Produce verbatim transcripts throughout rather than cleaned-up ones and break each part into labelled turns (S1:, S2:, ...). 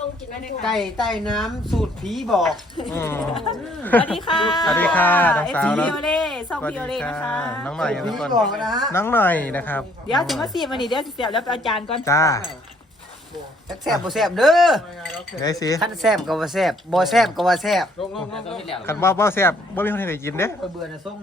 S1: งกินไม่ได้ค่ะ
S2: ไก่ใต้น้ำสูตรผีบอก
S3: สวัสดีค่ะ
S4: สวัสดีค่ะน้อง
S3: เอฟ
S4: สาว
S3: ซี
S4: เนอะ
S3: พิโอเล่ซ่องพิโอเล่นะคะ
S4: น้องหน่อย
S2: ผี
S4: ทุกคน
S2: บอกนะฮะ
S4: น้องหน่อยนะครับ
S3: เดี๋ยวถึงมาซีวันนี้เดี๋ยวสิเสียบแล้วไปเอาจานก่อน
S4: จ้า
S2: จักแซ่บบ่แซ่บเด้อ
S4: ได้สิ
S2: คันแซ่บก็ว่าแซ่บบ่แซ่บก็ว่าแซ่บ
S4: ขันบ่บ่แซ่บบ่มีคนให้ได้กินเด้
S2: ก็เบื่อนะส่ง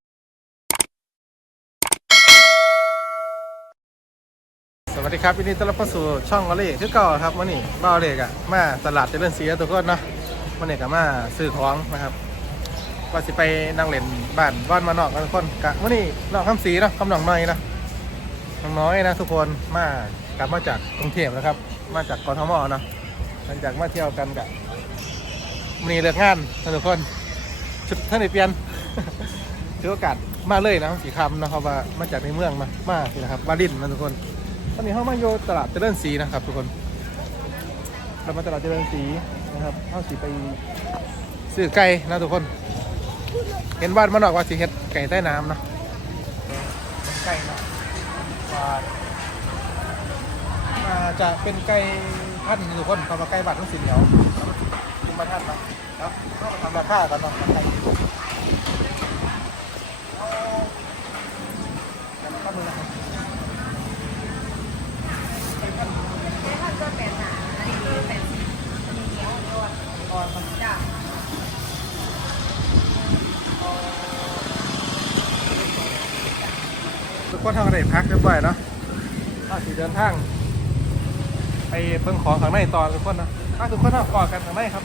S4: สวัสดีครับวันนี้ต้อนรับเข้าสู่ช่องอเล่คือเก่าครับวันนี้บ้าเล็กอะมาตลาดเจริญศรีทุกคนเนาะวันนี้ก็มาซื้อของนะครับว่าสิไปนั่งเล่นบ้านบ้านมานอกกันทุกคนกะวันนี้น้องคำศรีเนาะคำหนองน้อยนะน้องน้อยนะทุกคนมากลับมาจากกรุงเทพนะครับมาจากกทมเนาะหลังจากมาเที่ยวกันกะวันนี้เลิกงานนะทุกคนชุดท่านได้เปลี่ยน ถือโอกาสมาเลยนะสีคำนะครับว่ามาจากในเมืองมามาสินะครับวารินนะทุกคนตอนนี้เข้ามาโยตลาดเจริญศรีนะครับทุกคนเรามาตลาดเจริญศรีนะครับเข้าสีไปซื้อไก่นะทุกคนเห็นบ้านมันออกว่าสีเห็ดไก่ใต้น้ำเนาะไก่เนาะมาจะเป็นไก่พันธุ์ทุกคนเขามาไก่บาททั้งสิบเหนียวกินมาท่านนะแล้วก็มาทำราคากันเนาะไก่ข้อมือนะครับทุกคนทำอะไรพักเรียบร้อยเนาะถ้าสีเดินทางไปเพิ่งของข้างในต่อทุกคนนะถ้าทุกคนทำก่อกันข้างในครับ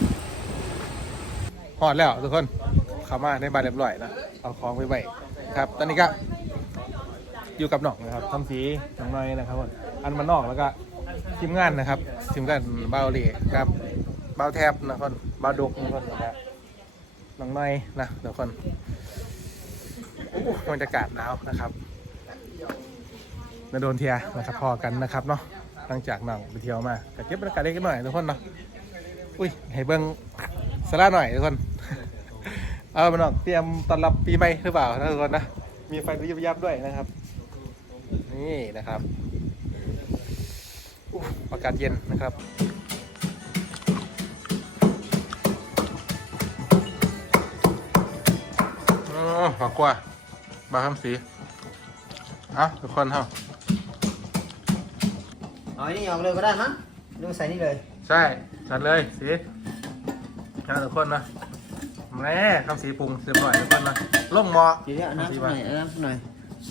S4: หอดแล้วทุกคนเข้ามาในบ้านเรียบร้อยนะเอาของไปไว้ครับตอนนี้ก็อยู่กับหนองนะครับทำสีหนองน้อยนะครับอันมันนอกแล้วก็ทีมงานนะครับทีมงานเบาเล่ครับเบาแทบนะครับเบาดกนะครับแล้วหนองน้อยนะทุกคนบรรยากาศหนาวนะครับมาโดนเทียนะครับพอกันนะครับเนาะหลังจากนั่งไปเที่ยวมาแต่เก็บบรรยากาศเล็กน้อยทุกคนเนาะอุ้ยให้เบิ้งสลาหน่อยทุกคน เอามาหนอกเตรียมต้อนรับปีใหม่หรือเปล่าทุกคนนะมีไฟระยิบระยับด้วยนะครับนี่นะครับอากาศเย็นนะครับอ๋อฝากกว่าบาคำสีอ่ะทุกคนเฮา
S2: เอาอันนี้ออกเลยก็ได้มั้งดูใส่นี่เลย
S4: ใช่จัดเลยสีนะทุกคนนะแม่คำสีปรุงเรียบร้อยทุกคนนะล่มหม้อ
S2: เดี๋ยวเอาน้ำสักหน่อยเอาน้ำสักหน่อย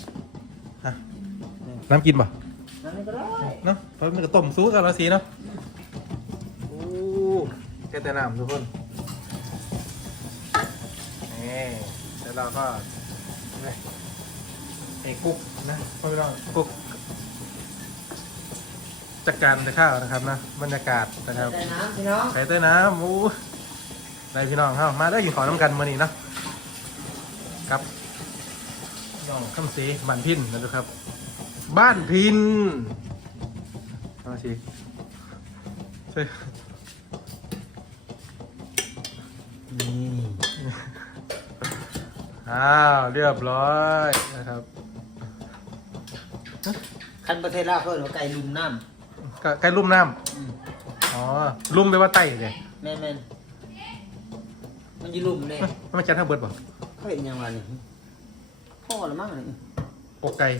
S4: น้ำกินป่ะ
S2: น้ำนี่ก็ได้
S4: เนาะเพราะมันก็ต้มซุปกันแล้วสีเนาะโอ้แค่แต่น้ำทุกคนนี่เดี๋ยวเราก็นี่ไอ้กุ๊กนะไม่ต้องกุ๊กจัดการจะข้าวนะครับนะบรรยากาศนะครับ
S2: ใส่น้ำพี่น้อง
S4: ใส่เต้ยน้ำอู้ในพี่น้องเข้ามาได้ยินขอน้ำกันมานี่เนาะครับน้องคำสีบ้านพินนะครับบ้านพินเอาสิใช่
S2: นี่
S4: อ้าวเรียบร้อยนะครับ
S2: คันประเทศลาวเขาเรียกว่าไก่ลุมน้
S4: ก็ใกล้ลุ่มน้
S2: ำอืม
S4: ำอ๋อลุ่มไปลว่าไต่เลย
S2: แม่นแม่นมันอยืลุมเลย
S4: ไม่จัดทั้งเบิดป่ะ
S2: เขาเห็นยังไงเนี่ยพ่อละมั้งเนี่ย
S4: อกไก่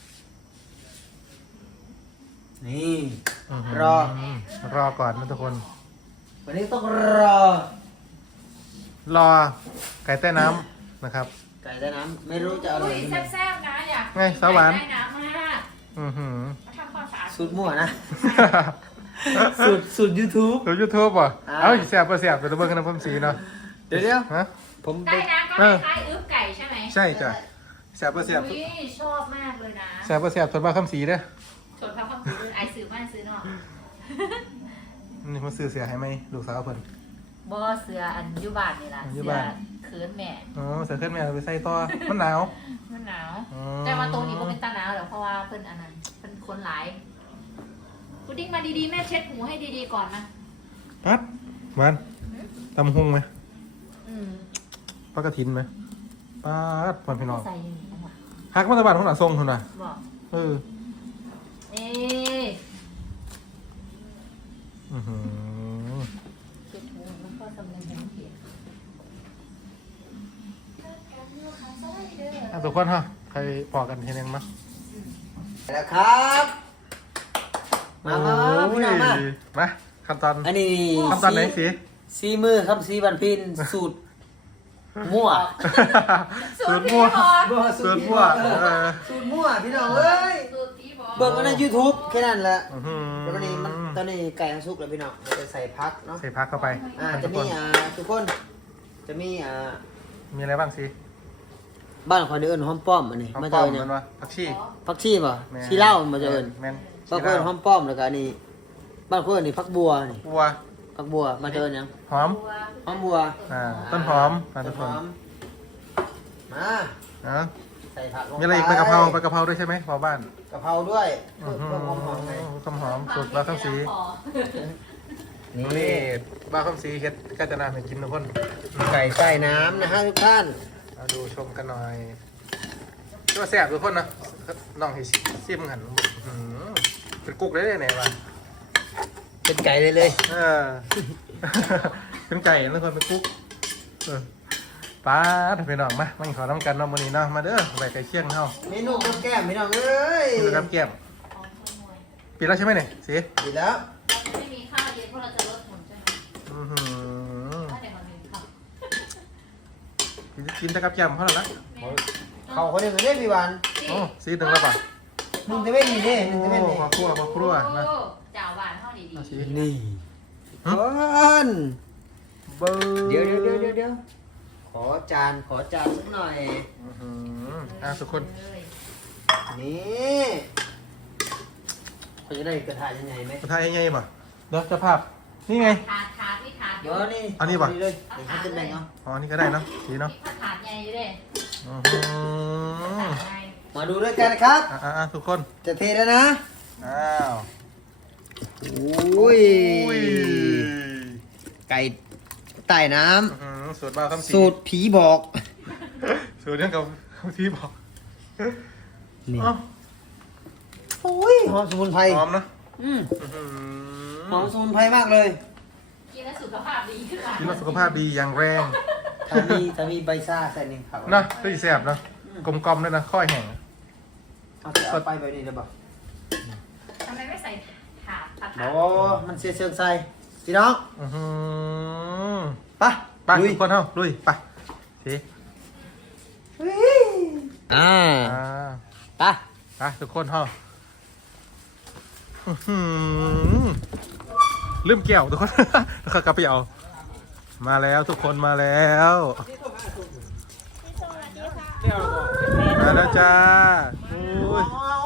S2: นี่
S4: อื้อหื
S2: รอ
S4: รอก่อนนะทุกคน
S2: วันนี้ต้องรอ
S4: รอไก่ใต้น้ำนะครับ
S2: ไก่ใต้น้ำไม่รู้จะเอาอะไร
S1: อุ้ย
S2: กินเลย
S1: แซ่บๆนะอยาก
S4: ไงสวรรค์
S1: ได้น้ำมาก
S4: อือหือ
S1: มาทำความสะอาด
S2: สูตรมั่วนะ สูตรสูตรยูทูบ
S4: ดูยูทูบป่ะ
S2: อ่า
S4: เอาแสบป่ะแสบเดี๋ยวเบิ่งกันนะผมสีเนาะ
S2: เดี๋ยวเดี๋ยว
S4: ฮะ
S2: ผม
S1: ใต้น้ำก็
S4: เออ
S1: คล้ายๆอึ๊บไก่ใช่ไหม
S4: ใช่จ้ะแสบป่ะแสบ
S1: อุ้ยชอบมากเลยนะ
S4: แสบป่ะแสบทนบ้าคำสีเด้อ
S1: ชนพระคำซื้อไอซื้อบ้านซื้อนอก
S4: นี่มาซื้อเสียให้ไหมลูกสาวเพิ่น
S1: บ่เสืออันอยุบานนี่ล่ะ
S4: อยู่
S1: เสือ
S4: บ้าน
S1: เขินแม่
S4: อ๋อเสือขึ้นแม่เอาไปใส่ต่อมันหนาว
S1: มันหนาว
S4: อืม
S1: แต่ว่าตัวนี้ก็เป็นตาหนาวหรอกเพราะว่าเพิ่นอันนั้นเพิ่นคนหลายพุดดิ้งมาดีๆแม่เช็ดหูให้ดีๆก่อนนะ
S4: ปัดมันตำหงไหม
S1: อืม
S4: ปลากระถินไหมปัดพ่อพี่น้อง
S1: ใส่อยังนี้นะวะ
S4: หักมาตะบานของหน้าทรงคนน่ะ
S1: บอก
S4: เออ
S1: เอ๊ะ
S4: อือหือ
S1: สำเร็จเป็นเพียง
S4: อ่ะทุกคนฮะใครพอกันทีนึงมั้ย
S2: แล้วครับมามามาพี่น้องมา
S4: มาขั้นตอน
S2: อันนี้
S4: ขั้นตอนไหนสิ
S2: ซีมือครับซีบันพินสูตรมั่ว
S1: สูตรพี่บอก
S4: สูตรมั่วเออ
S2: สูตรมั่วพี่น้องเอ้ย
S1: สูตรพี่บอก
S2: เบิ่งมาใน YouTube แค่นั้นแหละ
S4: อื้อหือ
S2: แล้ววันนี้มันตอนนี้ไก่ทั้งสุกแล้วพี่น้องเราจะใส่พักเนาะ
S4: ใส่พักเข้าไป
S2: อ่า
S4: ทุ
S2: จะ
S4: กค
S2: มี
S4: น
S2: อ่าทุกคนจะมีอ่า
S4: มีอะไรบ้างสิ
S2: บ้านขอเดินห้อมป้อมอันนี้
S4: ข้าว
S2: มา
S4: ป้
S2: เจ
S4: อ
S2: อ
S4: ม
S2: เนี่ย
S4: มันวะผักชี
S2: พักชีป่ะ
S4: แม่น
S2: ชีเหล้ามาเจอ
S4: แม่น
S2: บ้านเพื่อนห้อมป้อมแล้วก็อันนี้บ้านเพื่อนนี่พักบัวนี่
S4: บัว
S2: พักบัวมาเจอยัง
S4: หอม
S2: หอมบัว
S4: อ่าต้นหอมอ่าทุกคน
S2: หอมมา
S4: นะ
S2: ใส่ผักลงไป
S4: มีอะไรอีกใบกะเพราใบกะเพราด้วยใช่ไหมพอบ้าน
S2: กะเพราด้วย
S4: อื้
S2: เพิ่
S4: อ
S2: ม
S4: หือ
S2: ความหอมไง
S4: ข้าวหอมสุดแล้วข้าวสี
S2: นี่
S4: นี่บ้าข้าวสีเฮ็ดก็จะนานให้กินทุกคน
S2: ไก่ใต้น้ำนะฮะทุกท่าน
S4: มาดูชมกันหน่อยก็แซ่บทุกคนนะน้องให้ซิมหันอื้อหือเป็นกุ๊กได้เลยไหนวะ
S2: เป็นไก่เลยเลย
S4: เออ เป็นไก่แล้วคนเป็นกุ๊กเออป้าถ้าเป็นน้องมามันขอน้ำกันเน้องมื้อนี้เนาะมาเด้อไปไก่เคี่ยงเฮา
S2: เมนูกับแก้มพี่น้องเอ้ย
S4: ดูกับแก้มปิดแล้วใช่ไหมเนี่ยสิ
S2: ดีแล้ว
S1: ไม่มีข้าวเย็นเพราะเราจะลดหุ่นใช่ไหม
S4: อื้อหือ
S1: ถ้าเด็กมันมีข้าว
S4: กินแต่กับแก้มเพราะอะไรละ
S2: เขาคนหนึ่งเล่นพี่วัน
S4: โอ้สีหนึ่งแล้วป่ะ
S2: หนึ่งจะเว้นนี่เด้หนึ่งจะเว้น
S4: โอ้
S2: นี่
S4: พอครัวพอครัวนะ
S1: โอ้จ่าวหวานเท่าดี
S4: เอาสิ
S2: นี่
S4: หึ
S2: คน
S4: เบิ้ง
S2: เดี๋ยวเดี๋ยวเดี๋ยวเดี๋ยวเดี๋ยวขอจานขอจานสักหน่อย
S4: อื้อหืออ่ะทุกคน
S1: เลย
S2: นี่เขาจะได้กระทะยังไงไหม
S4: กระทะยังไงป่ะเดี๋ยวจะภาพนี่ไง
S1: ถาดถาดที่ถาด
S2: เดี๋ยวนี่
S4: อันนี้ปะ
S2: เลยเดี๋ยวเขาจะแบ่งเอา
S4: อ๋อนี่ก็ได้เนาะสีเนาะ
S1: นี่ถาดใหญ่เลย
S4: อื้อหือ
S1: ถาดใหญ่
S2: มาดูด้วยกันนะครับ
S4: อ่ะอ่ะอ่ะทุกคน
S2: จะเทแล้วนะ
S4: อ้าว
S2: โอ้ย
S4: อุ้ย
S2: ไก่ใต้น้
S4: อื้อหือสูตรบ้าคำ
S2: ำ
S4: สี
S2: สูตรผีบอก
S4: สูตรเรื่องกับที่บอก
S2: นี่
S4: อ้าว
S2: โอ้ยหอมสมุนไพร
S4: หอมเนาะ
S2: อืม
S4: อื้อหื
S2: หอม
S4: อ
S2: สมุนไพรมากเลย
S1: กินแล้วสุขภาพดีขึ้นมา
S4: กินแล้วสุขภาพดีอย่างแรง
S2: ถ้ามีถ้ามีใบซ่าใส่หนึ่งครับ
S4: เนาะก็อีแซ่บเนาะกลมๆด้วยนะค่อยแห้ง
S2: เอาจะเอาไปแบบนี้ได้ป่ะ
S1: ทำไมไม่ใส่ถาดถาด
S2: โอ้มันเสียเชิงใส่พี่น้อง
S4: อื้อหือ
S2: ไป
S4: ไป
S2: ลุย
S4: ทุกคนเฮ้าลุยไปสิ
S2: อ่า
S4: อ่า
S2: ไป
S4: ไปทุกคนเฮ้าอื้อหือลืมแก้วทุกคน แล้วก็กลับไปเอามาแล้วทุกคนมาแล้วมาแล้วจ้าอุ้ย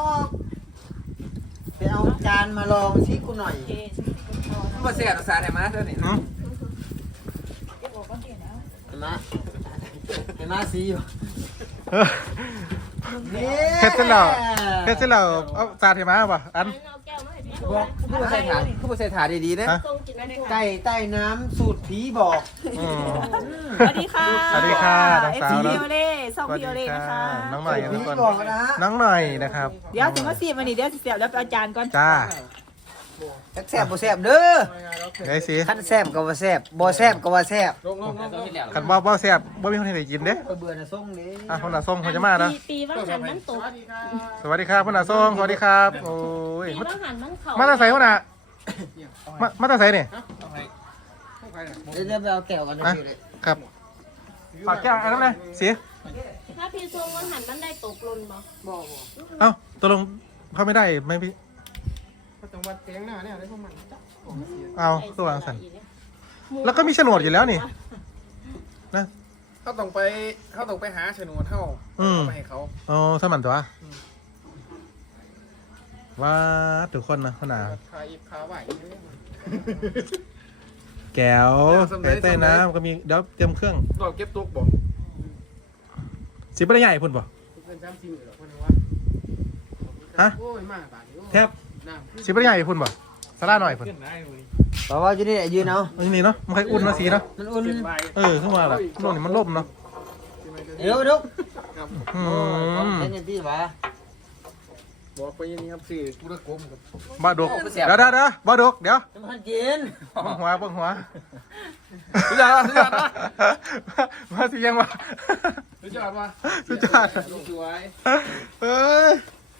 S2: ไปเอาจานมาลองซิกูหน่อย
S5: มาเสียภาษาไหนมาเท่านี้
S4: หืม
S2: เห็นไหมเห็นไหมสีอยู่
S4: เฮ้ย
S2: นี่
S4: เฮ็ดเสร็จแล้วเฮ็ดเสร็จแล้วเอาจานให้มาป่ะอัน
S5: บอกผู้ใส่ถาดผู้ใส่ถาดดีๆนะ
S4: ฮะ
S2: ไก่ใต้น้ำสูตรผีบอก
S4: อืม
S3: สวัสดีค่ะ
S4: สวัสดีค่ะน้อง
S3: เอฟ
S4: สาว
S3: ซี
S4: เนอะ
S3: พิโอเล่ซ่องพิโอเล่นะคะ
S4: น้องหน่อย
S2: ผี
S4: ทุกคน
S2: บอกนะฮะ
S4: น้องหน่อยนะครับ
S3: เดี๋ยวถึงมาซีมันนี่เดี๋ยวสิเสียบแล้วไปเอาจานก่อน
S4: จ้า
S2: จักแซบบ่แซบเด้อ
S4: ไงสิ
S2: ขั้นแซบก็ว่าแซบบ่แซบก็ว่าแซบ
S4: ขันบ่บ่แซ่บบ่มีคนให้ได้กินเด้
S2: ก็เบื่อนะส่งนี้
S4: อ่ะคนหน้าส่งเขาจะมานะ
S6: ปีปีว่างหันมันตก
S4: สวัสดีครับคนหน้าส่งสวัสดีครับ โอ้ย
S6: ปี
S4: มา
S6: ว่างหันมันเขา
S4: มาตาใส่คนหน้ามามาตาใส่เนี่ย
S2: เดี๋ยวเดี๋ยวไปเอาแก้วกันนะ
S4: อ่ะ
S2: พี่เลย
S4: ครับฝากแก้วอันนั้นเลยเสีย
S6: ถ้าพี่ทรงว่างหันมันได้ตกหล่นบ่บ่
S4: เอ้าตกลงเขาไม่ได้ไหมพี่
S5: จังหวัดเตียงหน้าเนี่ยอะไรพวกมัน
S4: เอาตัววางสันแล้วก็มีโฉนดอยู่แล้วนี่นะ
S5: เขาต้องไปเขาต้องไปหาโฉนดเท่า
S4: อืม
S5: เอาไปให้เขา
S4: อ๋อสมันตัวว่าทุกคนนะคนหน้า
S5: คาอิบคาไหว
S4: แก้ว
S5: สำเร็
S4: ไก่
S5: จ
S4: ใต้น้ำก็มีเดี๋ยวเตรียมเครื่อง
S5: ดอกเก็บตุกบ่
S4: สิบประใหญ่พุ่นป่ะ
S5: เป็นสามสี่หมื่นหรอกคนนึงว่า
S4: ฮะ
S5: โอ้ยมากบาทนี้
S4: แทบ
S5: น้ำ
S4: สิบประใหญ่พุ่นป่ะสลาหน่อยพุ่น
S5: ขึ้นได้เลย
S2: บอกว่าอยู่นี่แหละยืนเอา
S4: อันนี้เนาะมันค่อยอุ่นเนาะสีเนาะ
S2: มันอุ่น
S5: เจ็ดใบ
S4: เออขึ้นมาละโน่นนี่มันล่มเนาะ
S2: เดี๋ยวเดี๋ยว
S5: ครับ
S4: อืม
S2: เล่นอย่างที่หว่าบอกไปยังนี้ครับสี่กูตะกลมกับ
S4: บ้าดกเดี๋ยวเดี๋ยวเดี๋ยวบ้าดกเดี๋ยว
S5: จะมากิน
S4: เบิ่งหัวเบิ่งหัว
S2: สุดยอดสุดยอดนะ
S4: มาสิยังวะ
S2: สุดยอดมา
S4: สุดยอด
S2: ลูกสวย
S4: เอ้ย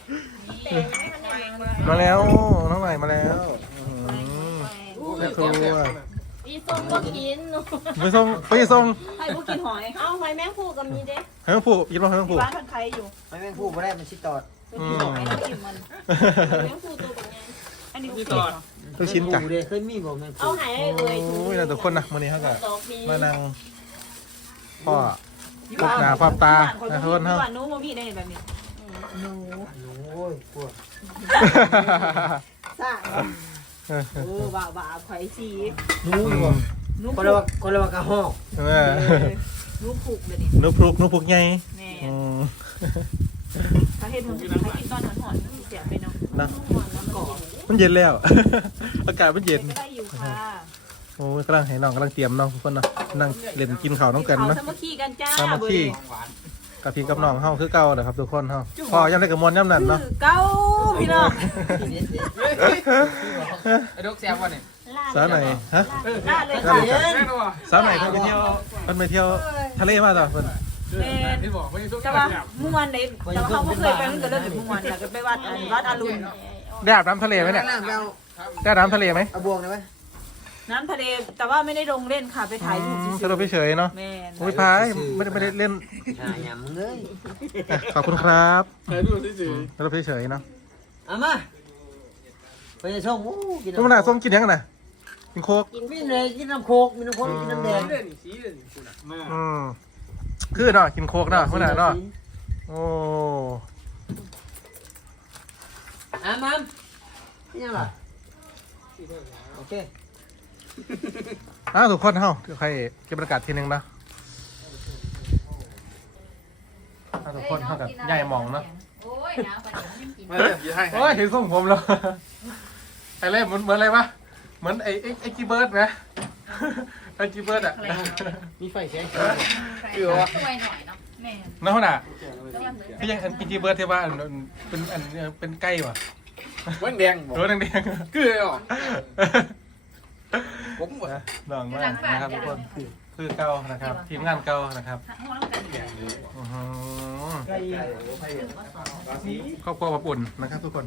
S4: มาแล้วน้องใหม่มาแล้วแม่ครัว
S6: อีส้มก็กิน
S4: ไปส่งไปส่ง
S3: ให้พวกกินหอย
S6: เอาหอยแมงผู้กับมีเด้
S4: ให้ผู้ยินว่าให้
S3: ที่
S4: ผู้
S3: บ้านคนไทยอยู่
S5: ไม่แม่งพูดไม่ได้มันชิดตอด
S4: อืม
S3: หอยต้องกินมัน
S6: หอยแมงผู้ตัวแบบนี้
S3: อันนี้
S2: นี่
S3: ต่
S2: ต่
S3: อ
S2: อ
S4: ลูกชิ้นจ้ะ
S5: พูดเลยเคยมีบอกแม่ง
S6: เอาหายเอ่ยถุง
S4: โอ้ยน่าทุกคนนะวันนี้เขาก็
S6: ดอกมี
S4: มานั่งพ่อลูกหนาความตานะทุกคน
S3: เท่า
S4: เฮา
S3: บ้านนู้นมีได้แบบนี้หนู
S5: โอ้ยกลัว
S3: ซ่าเออบ่าวบ่าวไข่สี
S5: นู้
S4: อื
S5: น
S4: ม
S3: นู
S5: คน
S3: ผู
S5: ละ
S3: ก
S5: คนละกระหอก
S4: เออ
S3: นูผูกเลยนี่
S4: นุกพลุกนุกพลุกใหญ่
S3: แม่
S4: อืม
S3: ถ้าเห็นมันถ้ากินตอนหอนๆเสียไปเนาะ
S4: นะ
S3: มันก่อ
S4: มันเย็นแล้ว อากาศมันเย็น
S3: ก็ได้อยู่ค่ะ
S4: โอ้ยกำลังให้น้องกำลังเตรียมน้องทุกคนเนาะนั่งเล่นกินข้าวน้องกัน
S3: เขา
S4: เนาะ
S3: สามัคคีกันจ้า
S4: สามัคคี กับพี่กับน้องเฮาคือเก่านะครับทุกคนเฮาพอย่ำได้กับมวลย่ำนั่นเนาะ
S3: คือเก้าพี่น้อง
S2: ไอ้ดกแซมวะเนี่ย
S4: สาวไหนฮะ
S3: ลาดเลยค่ะ
S2: แม่นวะ
S4: สาวไหนเพิ่นไปเที่ยวเพิ่นไปเที่ยวทะเลมาต่อเพิ่น
S2: นี่บอกไม่ต้อง
S3: แต่ว่าม่วนในแต่ว่าเขาไม่เคยไปมันก็เริ่มเป็นม่วนแล้วก็ไปวัดอันวัดอรุณ
S4: ได้อาบน้ำทะเลไหมเนี่ย
S5: ข้างล่างไปเอา
S4: ได้อาบน้ำทะเลไหม
S5: เอาบวงได้ไหม
S3: น้ำทะเลแต่ว่าไม่ได้ลงเล่นค่ะไปถ่ายรูป
S4: สรุปเฉยๆเนาะ
S3: แม่น
S4: โอ้ยพายไม่ได้ไม่ได้เล่น
S5: หาอย่างมึงเลย
S4: อ่ะขอบคุณครับ
S2: ถ่ายรูปสิ
S4: สรุปเฉยๆเนาะ
S5: เอามาไปจะช่องโอ้กิน
S4: ทุกคนน่ะส้มกินยังกันน่ะกินโค้ก
S5: กินเลยกินน้ำโคกมีน้ำโคกกินน้ำแดง
S2: เล่นสีเล่นคุณอ่ะมา
S4: อืมคือเนาะกินโค้กเนาะเมื่อไหร่เนาะโอ้
S5: อ่ะมัมนี่ยังล่ะโอเค
S4: อ้าวทุกคนเฮาเดี๋ยวใครเก็บบรรยากาศทีนึงนะอ้าวทุกคนเฮากับใหญ่หมองเนาะ
S1: โอ้ยน้ำปลาเดี๋ยวมันกิน
S2: มาเล่นยี่ให้
S4: โอ้ยเห็นทรงผมแล้ว ไอ้เล่เหมือนเหมือนอะไรวะเหมือนไอ้ไอ้ไอ้กีเบิร์ดไหมไอ้กีเบิร์ดอ่ะ
S2: มีไฟแสง
S1: คือว่าช่วยหน่อยเนาะแม่
S4: น้องน่ะ
S1: เรียบเลย
S4: พี่ยังอันกีเบิร์ดที่ว่าอันเป็นอันเป็นไก่ว่ะ
S2: แว่นแดงบอก
S4: ตัวแดง
S2: คือเลยอ่ะผมหมด
S4: ๆน้องมากนะครับทุกคนคือคือเก่านะครับ ทีมงานเก่านะครับ
S1: หัวน้ำกันเดี๋ยว
S4: อื้อหือครอบครัวอบอุ่นนะครับทุกคน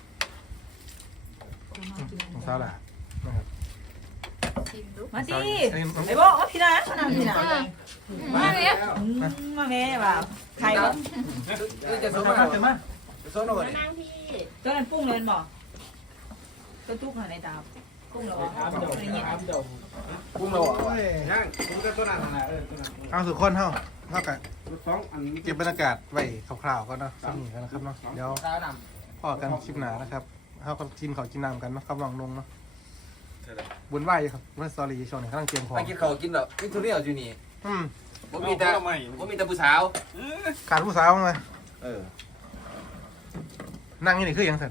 S4: ของสาวหล่ะนะครับ
S1: ชิมดู
S3: มาดิ
S4: อันนี้น้อง
S3: ไอ้บอกว่าพี่นะขนาดพี่นะ
S1: มาเลย
S3: มาแม่บ่าวใครวะ
S2: จะส
S4: มา
S2: มัคร
S4: เชิญมา
S2: สมัคร
S6: มานั่งพี่
S3: ตัวนั้นปุ้งเลยบอกตัวทุกหาในดาวปุ้งเหรออะไรเงี้ย
S2: กุ้งเราอ่ะย่างกุ้งก็ตัวนั้นนะเออตัวนั้น
S4: เอาสุกคนเท่าเท่ากัน
S2: สองอัน
S4: เก็บบรรยากาศไว้คร่าวๆก็เนาะสักนิดนะครับเนาะเดี๋ยว
S2: ตาด
S4: พอกันคลิปหนานะครับเท่ากับกินข้าวกินน้ำกันเนาะครับลองลงเนาะบุญไหวอยู่ครับเมื่อสตอรี่ช่วงนี้กำลังเตรียมของ
S7: ไปกินข้าวกินเหรอกินทุเรียนอยู่นี่
S4: อืม
S7: ผมมีแต่ผมมีแต่ผู้สาว
S4: ขาดผู้สาวไง
S7: เออ
S4: นั่งนี่นี่คือยังสัน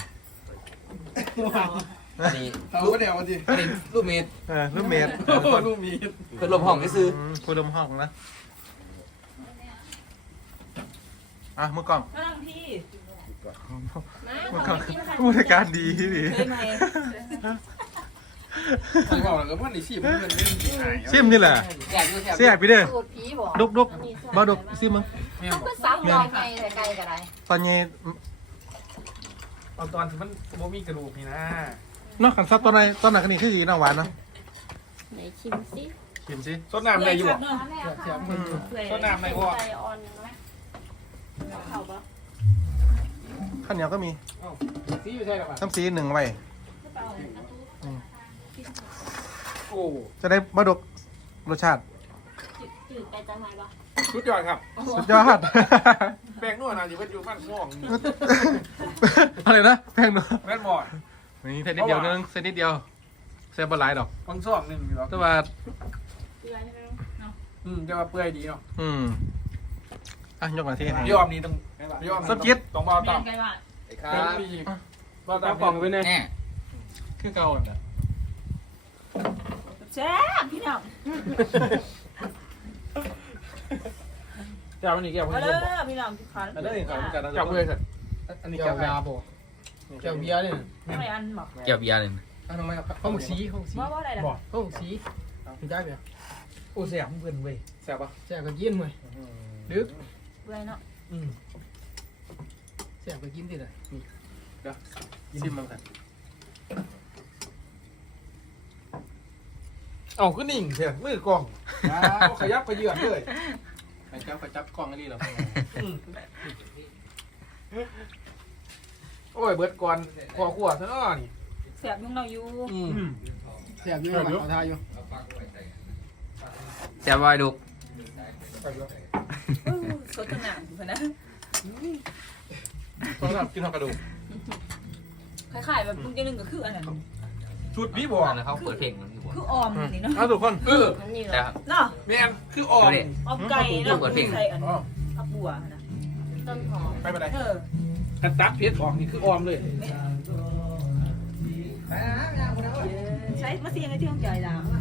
S7: อันนี้
S2: เขาก็เดี๋ยววันที่
S7: อันนี้รูปเมด
S4: เออรูปเมด
S2: ลูกมี
S7: เพิ่นลมห้องก็ซื้อ
S4: คุยลมห้องนะอ่ะมือกล้อง
S3: มานั่งพี่
S4: มือกล้องผู้จัดการดีพี่
S3: เคยไหม
S2: ผมบอกแล้วว่าในชีพมันเป็นเรื่องที่หาย
S4: ซิมนี่แหละ
S7: แจกอยู่แถว
S4: เสียพี่เด้อ
S1: สูตรผีบอก
S4: ดุกดุกมาดุกซิมมึง
S1: เขาก็ซ้ำลอยไงแต่ไกลกันไร
S4: ตอนนี้
S2: เอาตอนที่มันโมมีกระดูกนี่นะ
S4: เนอกขันซับตอนไหนตอนไหนกันนี่คืออีน้ำหวานเนาะ
S6: ไหนชิมสิ
S4: ชิมสิ
S2: ต้นน้ำอะไรอยู่
S3: เนาะ
S1: แม่ค่ะ
S4: อืม
S2: ต้นน้ำอะไรวะ
S6: ใจอ่อนไหมเขาปะ
S4: ข้าวเหนียวก็มี
S2: ซีไม่ใช่หรอ
S4: ซ้ำสีหนึ่งไว้
S2: โอ้
S4: จะได้บะดกรสชาติ
S6: จืดไปจังไรปะ
S2: สุดยอดครับ
S4: สุดยอด
S2: แป้งนวดนะอยู่เป็นอยู่บ้านม่วง
S4: อะไรนะแพงเนาะ
S2: แม่บอย
S4: นี่เส้นนิดเดียวนึงเส้นนิดเดียวเส้นบะหลายดอก
S2: บางซ่องหนึ่งอยู่หรอ
S4: แต่ว่า
S6: เกลือใช่ไหม
S2: อืมจะมาเปื่อยดีเนาะ
S4: อืมอ่ะยกมาที่ให้
S2: ยอมนี้ต้องยอมต้องเบา
S3: แม่
S2: ต่ำ
S3: ไกลว่า
S7: ไอ้ครั
S2: เป็น
S7: บ
S2: ปีเบาต่ำกล่องไปเนี่ย
S7: แน่
S4: คือเก่าอ่ะ
S3: แซ่บพี่น้อง
S2: เจ้าวันนี้แก้ว
S3: มา
S2: เพื่
S3: เด้
S2: อน
S3: อพี่น้องพี่ขัน
S2: เจ้าเพื่อนสัตว์
S4: อันนี้แก้วยาบ่
S2: แก้วเบียร์เนี่ย
S3: ไม่อันบอก
S8: เกี่ยวเบียร์เลย
S4: เอาทำไมครับ
S2: ข้าวหมกสีข้าวหมกสี
S3: ว่าว่าอะไรล่ะ
S2: บอกข้าวหมกสีถึงได้ไหมโอ้แซ่บเพื่อนเว้ย
S4: แซ่บปะ
S2: แซ่บก็กินเว้ยดึก
S3: เบื่อเนาะ
S2: อืมแซ่บก็กินสิเลย
S4: ชิมมันกัน
S2: เอาขึ้นนิ่งเถอะมือกล่องขยับขยื่นเลย
S4: ไปจับไปจับกล้องให้ดีเรา
S2: โอ้ยเบิดก่อนขอขวดซะหน่อยนี่
S3: แสบยุ่งเราอยู่
S2: อืมแซ่บอยู่หลังเขาทายอยู่
S8: แซ่บบ่อยลูก
S3: สดขนาดอยู่นะ
S4: ต้องทำกินทอดกระดูก
S3: คล้ายๆแบบมึงจะนึงก็คืออันนั้น
S2: ชุดพี่บอก
S8: อันนั้นเขาเปิดเพลงมันอยู่บ่
S3: คือออมนี่เนาะ
S4: เอาทุกคน
S2: เออ
S6: มันนี่
S8: แต่
S6: เนาะ
S3: เนาะ
S2: แม่นคืออ่อน
S8: ดูดิ
S3: ออมไก่เนาะใส่อันอับบัวนะ
S6: ต้นหอม
S4: ไปไปไหน
S3: เออ
S2: กันตัดเพชรออกนี่คือออมเลย
S3: ใช้มาเสียงไอ้ที่ห้องใจดาว